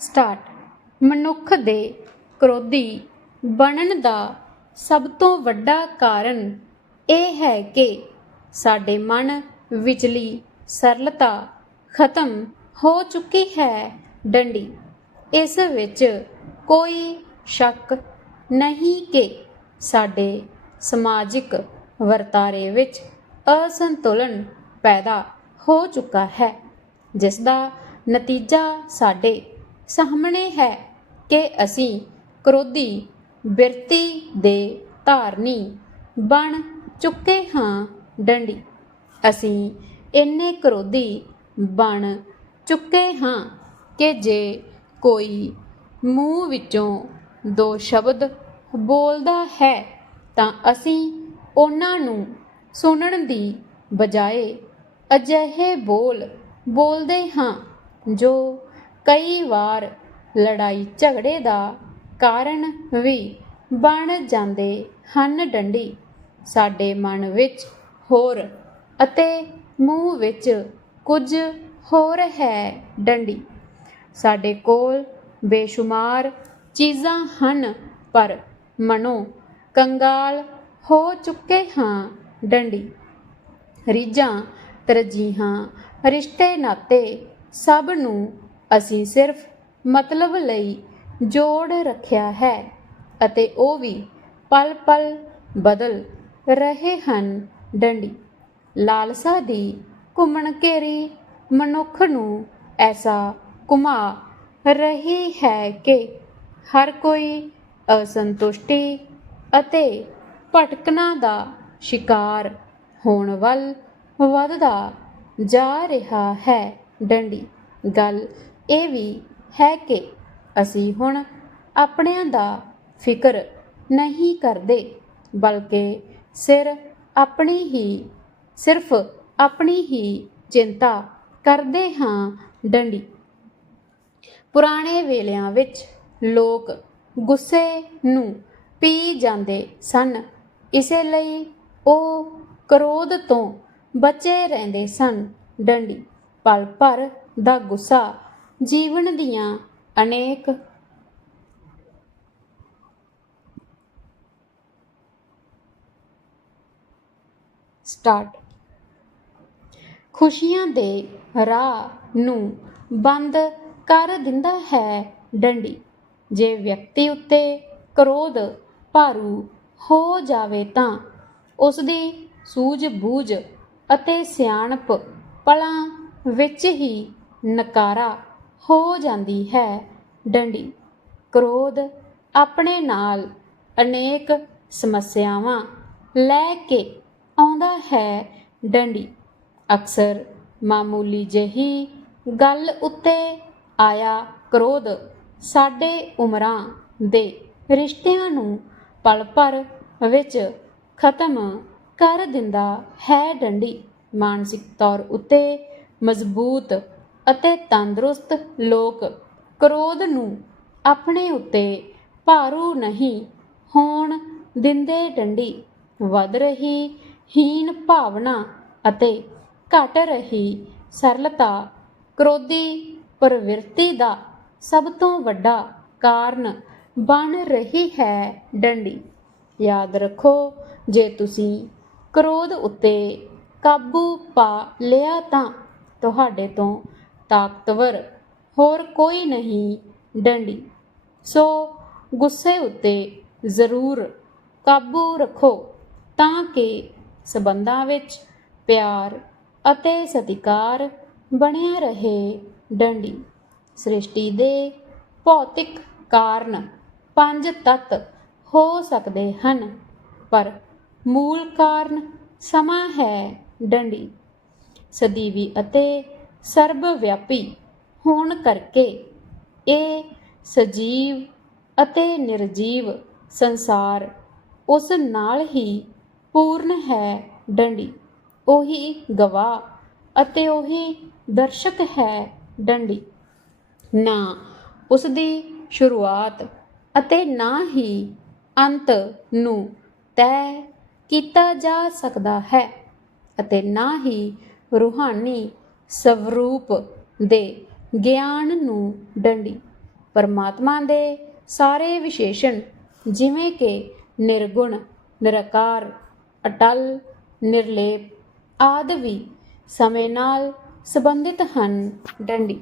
Start. ਮਨੁੱਖ ਦੇ ਕ੍ਰੋਧੀ ਬਣਨ ਦਾ ਸਭ ਤੋਂ ਵੱਡਾ ਕਾਰਨ ਇਹ ਹੈ ਕਿ ਸਾਡੇ ਮਨ ਵਿਚਲੀ ਸਰਲਤਾ ਖਤਮ ਹੋ ਚੁੱਕੀ ਹੈ ਡੰਡੀ। ਇਸ ਵਿੱਚ ਕੋਈ ਸ਼ੱਕ ਨਹੀਂ ਕਿ ਸਾਡੇ ਸਮਾਜਿਕ ਵਰਤਾਰੇ ਵਿੱਚ ਅਸੰਤੁਲਨ ਪੈਦਾ ਹੋ ਚੁੱਕਾ ਹੈ, ਜਿਸ ਦਾ ਨਤੀਜਾ ਸਾਡੇ ਸਾਹਮਣੇ ਹੈ ਕਿ ਅਸੀਂ ਕ੍ਰੋਧੀ ਬਿਰਤੀ ਦੇ ਧਾਰਨੀ ਬਣ ਚੁੱਕੇ ਹਾਂ ਡੰਡੀ। ਅਸੀਂ ਇੰਨੇ ਕ੍ਰੋਧੀ ਬਣ ਚੁੱਕੇ ਹਾਂ ਕਿ ਜੇ ਕੋਈ ਮੂੰਹ ਵਿੱਚੋਂ ਦੋ ਸ਼ਬਦ ਬੋਲਦਾ ਹੈ ਤਾਂ ਅਸੀਂ ਉਹਨਾਂ ਨੂੰ ਸੁਣਨ ਦੀ ਬਜਾਏ ਅਜਿਹੇ ਬੋਲ ਬੋਲਦੇ ਹਾਂ ਜੋ ਕਈ ਵਾਰ ਲੜਾਈ ਝਗੜੇ ਦਾ ਕਾਰਨ ਵੀ ਬਣ ਜਾਂਦੇ ਹਨ ਡੰਡੀ। ਸਾਡੇ ਮਨ ਵਿੱਚ ਹੋਰ ਅਤੇ ਮੂੰਹ ਵਿੱਚ ਕੁਝ ਹੋਰ ਹੈ ਡੰਡੀ। ਸਾਡੇ ਕੋਲ ਬੇਸ਼ੁਮਾਰ ਚੀਜ਼ਾਂ ਹਨ, ਪਰ ਮਨੋਂ ਕੰਗਾਲ ਹੋ ਚੁੱਕੇ ਹਾਂ ਡੰਡੀ। ਰੀਝਾਂ, ਤਰਜੀਹਾਂ ਰਿਸ਼ਤੇ ਨਾਤੇ ਸਭ ਨੂੰ ਅਸੀਂ ਸਿਰਫ ਮਤਲਬ ਲਈ ਜੋੜ ਰੱਖਿਆ ਹੈ ਅਤੇ ਉਹ ਵੀ ਪਲ ਪਲ ਬਦਲ ਰਹੇ ਹਨ। ਡੰਡੀ ਲਾਲਸਾ ਦੀ ਘੁੰਮਣ ਘੇਰੀ ਮਨੁੱਖ ਨੂੰ ਐਸਾ ਘੁਮਾ ਰਹੀ ਹੈ ਕਿ ਹਰ ਕੋਈ ਅਸੰਤੁਸ਼ਟੀ ਅਤੇ ਭਟਕਣਾ ਦਾ ਸ਼ਿਕਾਰ ਹੋਣ ਵੱਲ ਵੱਧਦਾ ਜਾ ਰਿਹਾ ਹੈ। ਡੰਡੀ ਗੱਲ ਇਹ ਵੀ ਹੈ ਕਿ ਅਸੀਂ ਹੁਣ ਆਪਣਿਆਂ ਦਾ ਫਿਕਰ ਨਹੀਂ ਕਰਦੇ, ਬਲਕਿ ਸਿਰ ਆਪਣੀ ਹੀ, ਸਿਰਫ ਆਪਣੀ ਹੀ ਚਿੰਤਾ ਕਰਦੇ ਹਾਂ ਡੰਡੀ। ਪੁਰਾਣੇ ਵੇਲਿਆਂ ਵਿੱਚ ਲੋਕ ਗੁੱਸੇ ਨੂੰ ਪੀ ਜਾਂਦੇ ਸਨ। ਇਸੇ ਲਈ ਉਹ ਕਰੋਧ ਤੋਂ ਬਚੇ ਰਹਿੰਦੇ ਸਨ। ਡੰਡੀ ਪਲ ਭਰ ਦਾ ਗੁੱਸਾ ਜੀਵਨ ਦੀਆਂ ਅਨੇਕ ਸਟਾਰਟ। ਖੁਸ਼ੀਆਂ ਦੇ ਰਾਹ ਨੂੰ ਬੰਦ ਕਰ ਦਿੰਦਾ ਹੈ ਡੰਡੀ। ਜੇ ਵਿਅਕਤੀ ਉੱਤੇ ਕ੍ਰੋਧ ਭਾਰੂ ਹੋ ਜਾਵੇ ਤਾਂ ਉਸ ਦੀ ਸੂਝ-ਬੂਝ ਅਤੇ ਸਿਆਣਪ ਪਲਾਂ ਵਿੱਚ ਹੀ ਨਕਾਰਾ ਹੋ ਜਾਂਦੀ ਹੈ ਡੰਡੀ। ਕ੍ਰੋਧ ਆਪਣੇ ਨਾਲ ਅਨੇਕ ਸਮੱਸਿਆਵਾਂ ਲੈ ਕੇ ਆਉਂਦਾ ਹੈ ਡੰਡੀ। ਅਕਸਰ ਮਾਮੂਲੀ ਜਿਹੀ ਗੱਲ ਉੱਤੇ ਆਇਆ ਕ੍ਰੋਧ ਸਾਡੇ ਉਮਰਾਂ ਦੇ ਰਿਸ਼ਤਿਆਂ ਨੂੰ ਪਲ ਭਰ ਵਿੱਚ ਖਤਮ ਕਰ ਦਿੰਦਾ ਹੈ ਡੰਡੀ। ਮਾਨਸਿਕ ਤੌਰ ਉੱਤੇ ਮਜ਼ਬੂਤ ਅਤੇ ਤੰਦਰੁਸਤ ਲੋਕ ਕ੍ਰੋਧ ਨੂੰ ਆਪਣੇ ਉੱਤੇ ਭਾਰੂ ਨਹੀਂ ਹੋਣ ਦਿੰਦੇ ਡੰਡੀ। ਵੱਧ ਰਹੀ ਹੀਨ ਭਾਵਨਾ ਅਤੇ ਘਟ ਰਹੀ ਸਰਲਤਾ ਕ੍ਰੋਧੀ ਪ੍ਰਵਿਰਤੀ ਦਾ ਸਭ ਤੋਂ ਵੱਡਾ ਕਾਰਨ ਬਣ ਰਹੀ ਹੈ ਡੰਡੀ। ਯਾਦ ਰੱਖੋ, ਜੇ ਤੁਸੀਂ ਕ੍ਰੋਧ ਉੱਤੇ ਕਾਬੂ ਪਾ ਲਿਆ ਤਾਂ ਤੁਹਾਡੇ ਤੋਂ ਤਾਕਤਵਰ, ਹੋਰ ਕੋਈ ਨਹੀਂ ਡੰਡੀ। ਸੋ ਗੁੱਸੇ ਉੱਤੇ ਜ਼ਰੂਰ ਕਾਬੂ ਰੱਖੋ ਤਾਂ ਕਿ ਸਬੰਧਾਂ ਵਿੱਚ ਪਿਆਰ ਅਤੇ ਸਤਿਕਾਰ ਬਣਿਆ ਰਹੇ ਡੰਡੀ। ਸ੍ਰਿਸ਼ਟੀ ਦੇ ਭੌਤਿਕ ਕਾਰਨ ਪੰਜ ਤੱਤ ਹੋ ਸਕਦੇ ਹਨ, ਪਰ ਮੂਲ ਕਾਰਨ ਸਮਾਂ ਹੈ ਡੰਡੀ। ਸਦੀਵੀ ਅਤੇ ਸਰਬ ਵਿਆਪੀ ਹੋਣ ਕਰਕੇ ਇਹ ਸਜੀਵ ਅਤੇ ਨਿਰਜੀਵ ਸੰਸਾਰ ਉਸ ਨਾਲ ਹੀ ਪੂਰਨ ਹੈ ਡੰਡੀ। ਉਹੀ ਗਵਾਹ ਅਤੇ ਉਹੀ ਦਰਸ਼ਕ ਹੈ ਡੰਡੀ। ਨਾ ਉਸ ਦੀ ਸ਼ੁਰੂਆਤ ਅਤੇ ਨਾ ਹੀ ਅੰਤ ਨੂੰ ਤੈਅ ਕੀਤਾ ਜਾ ਸਕਦਾ ਹੈ ਅਤੇ ਨਾ ਹੀ ਰੂਹਾਨੀ ਸਵਰੂਪ ਦੇ ਗਿਆਨ ਨੂੰ ਡੰਡੀ। ਪਰਮਾਤਮਾ ਦੇ ਸਾਰੇ ਵਿਸ਼ੇਸ਼ਣ ਜਿਵੇਂ ਕਿ ਨਿਰਗੁਣ, ਨਿਰਕਾਰ, ਅਟਲ, ਨਿਰਲੇਪ ਆਦਿ ਵੀ ਸਮੇਂ ਨਾਲ ਸੰਬੰਧਿਤ ਹਨ ਡੰਡੀ।